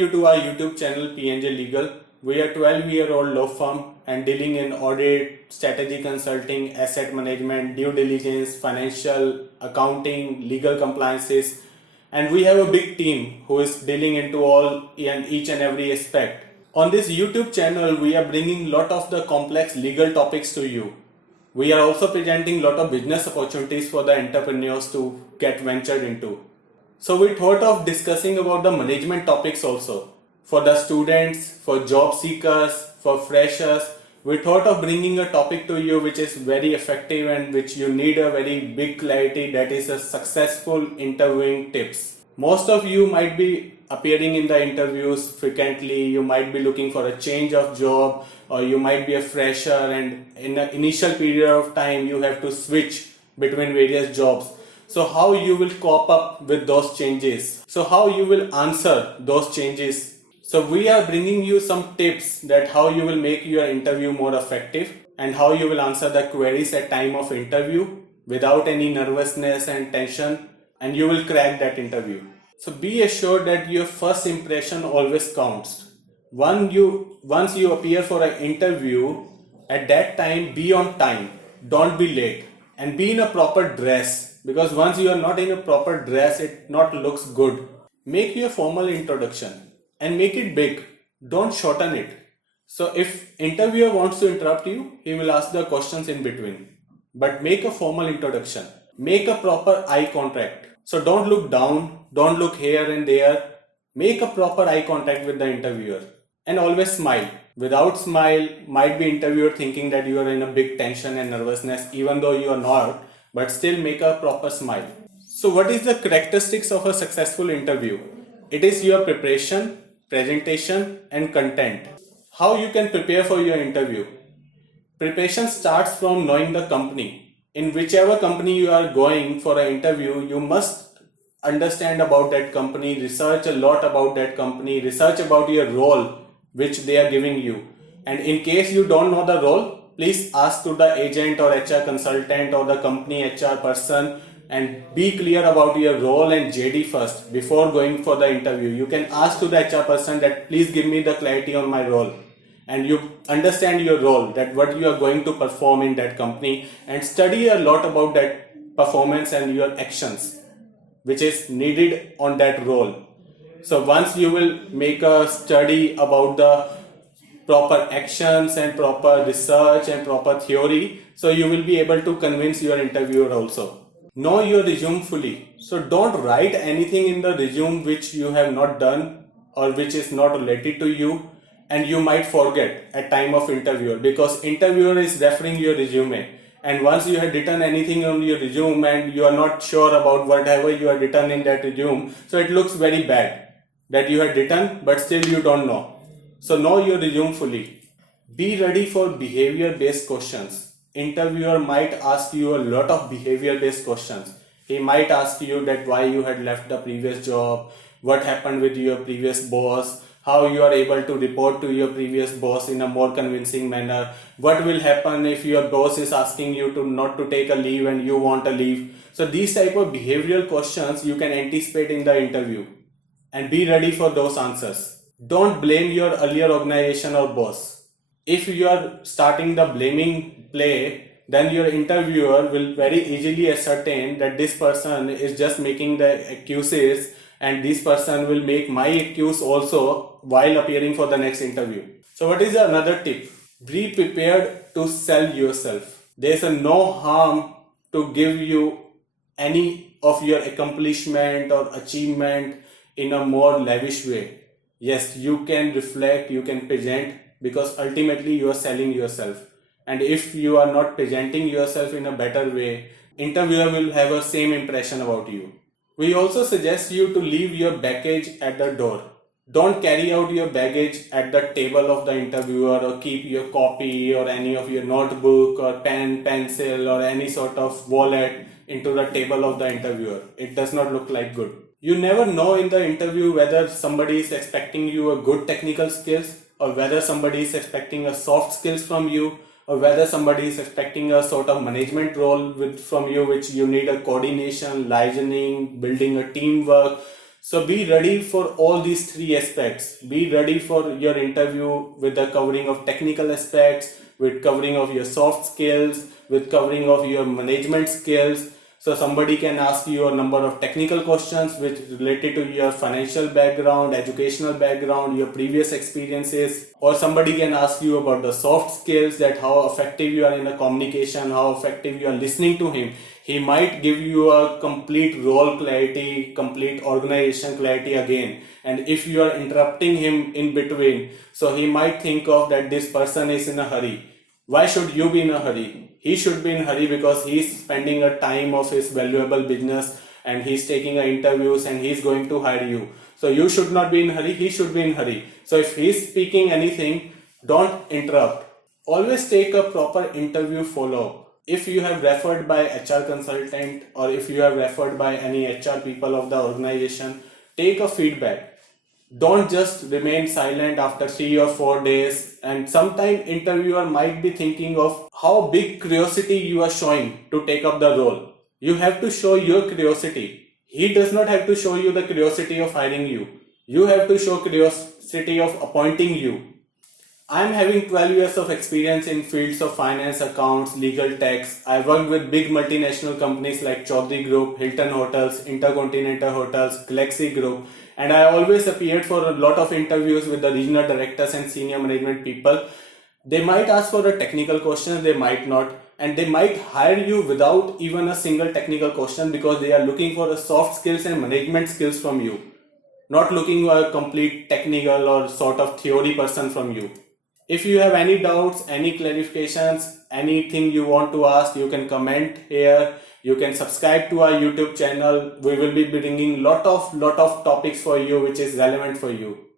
you to our YouTube channel PNJ Legal. We are a 12-year-old law firm and dealing in audit, strategy consulting, asset management, due diligence, financial, accounting, legal compliances, and we have a big team who is dealing into all and each and every aspect. On this YouTube channel, we are bringing lot of the complex legal topics to you. We are also presenting lot of business opportunities for the entrepreneurs to get ventured into. So we thought of discussing about the management topics also. For the students, for job seekers, for freshers, we thought of bringing a topic to you which is very effective and which you need a very big clarity, that is a successful interviewing tips. Most of you might be appearing in the interviews frequently, you might be looking for a change of job, or you might be a fresher and in the initial period of time you have to switch between various jobs. So how you will cope up with those changes? So how you will answer those changes? So we are bringing you some tips that how you will make your interview more effective and how you will answer the queries at time of interview without any nervousness and tension, and you will crack that interview. So be assured that your first impression always counts. Once you appear for an interview, at that time be on time, don't be late, and be in a proper dress, because once you are not in a proper dress it not looks good. Make your formal introduction and make it big, don't shorten it. So if interviewer wants to interrupt you, he will ask the questions in between, but make a formal introduction, make a proper eye contact. So don't look down, don't look here and there, make a proper eye contact with the interviewer and always smile. Without smile, might be interviewer thinking that you are in a big tension and nervousness, even though you are not, but still make a proper smile. So what is the characteristics of a successful interview? It is your preparation, presentation and content. How you can prepare for your interview? Preparation starts from knowing the company. In whichever company you are going for an interview, you must understand about that company, research a lot about that company, research about your role which they are giving you. And in case you don't know the role, please ask to the agent or HR consultant or the company HR person and be clear about your role and JD first before going for the interview. You can ask to the HR person that please give me the clarity on my role, and you understand your role, that what you are going to perform in that company, and study a lot about that performance and your actions which is needed on that role. So once you will make a study about the proper actions and proper research and proper theory, so you will be able to convince your interviewer also. Know your resume fully. So don't write anything in the resume which you have not done or which is not related to you, and you might forget at time of interviewer, because interviewer is referring your resume. And once you have written anything on your resume and you are not sure about whatever you have written in that resume, so it looks very bad that you had written but still you don't know. So know your resume fully. Be ready for behavior based questions. Interviewer might ask you a lot of behavior based questions. He might ask you that why you had left the previous job, what happened with your previous boss, how you are able to report to your previous boss in a more convincing manner, what will happen if your boss is asking you to not to take a leave and you want a leave. So these type of behavioral questions you can anticipate in the interview and be ready for those answers. Don't blame your earlier organization or boss. If you are starting the blaming play, then your interviewer will very easily ascertain that this person is just making the excuses and this person will make my excuse also while appearing for the next interview. So what is another tip? Be prepared to sell yourself. There is no harm to give you any of your accomplishment or achievement in a more lavish way. Yes, you can reflect, you can present, because ultimately you are selling yourself. And if you are not presenting yourself in a better way, interviewer will have a same impression about you. We also suggest you to leave your baggage at the door. Don't carry out your baggage at the table of the interviewer, or keep your copy or any of your notebook or pen, pencil or any sort of wallet into the table of the interviewer. It does not look like good. You never know in the interview whether somebody is expecting you a good technical skills, or whether somebody is expecting a soft skills from you, or whether somebody is expecting a sort of management role from you which you need a coordination, liaising, building a teamwork. So be ready for all these three aspects. Be ready for your interview with the covering of technical aspects, with covering of your soft skills, with covering of your management skills. So somebody can ask you a number of technical questions which related to your financial background, educational background, your previous experiences, or somebody can ask you about the soft skills, that how effective you are in a communication, how effective you are listening to him. He might give you a complete role clarity, complete organization clarity again. And if you are interrupting him in between, so he might think of that this person is in a hurry. Why should you be in a hurry? He should be in a hurry because he's spending a time of his valuable business and he's taking interviews and he's going to hire you. So you should not be in a hurry, he should be in a hurry. So if he's speaking anything, don't interrupt. Always take a proper interview follow. If you have referred by HR consultant or if you have referred by any HR people of the organization, take a feedback. Don't just remain silent after 3 or 4 days. And sometime interviewer might be thinking of how big curiosity you are showing to take up the role. You have to show your curiosity. He does not have to show you the curiosity of hiring you. You have to show curiosity of appointing you. I am having 12 years of experience in fields of finance, accounts, legal, tax. I worked with big multinational companies like Chaudhary Group, Hilton Hotels, Intercontinental Hotels, Galaxy Group, and I always appeared for a lot of interviews with the regional directors and senior management people. They might ask for a technical question, they might not, and they might hire you without even a single technical question because they are looking for a soft skills and management skills from you, not looking for a complete technical or sort of theory person from you. If you have any doubts, any clarifications, anything you want to ask, you can comment here. You can subscribe to our YouTube channel. We will be bringing lot of topics for you which is relevant for you.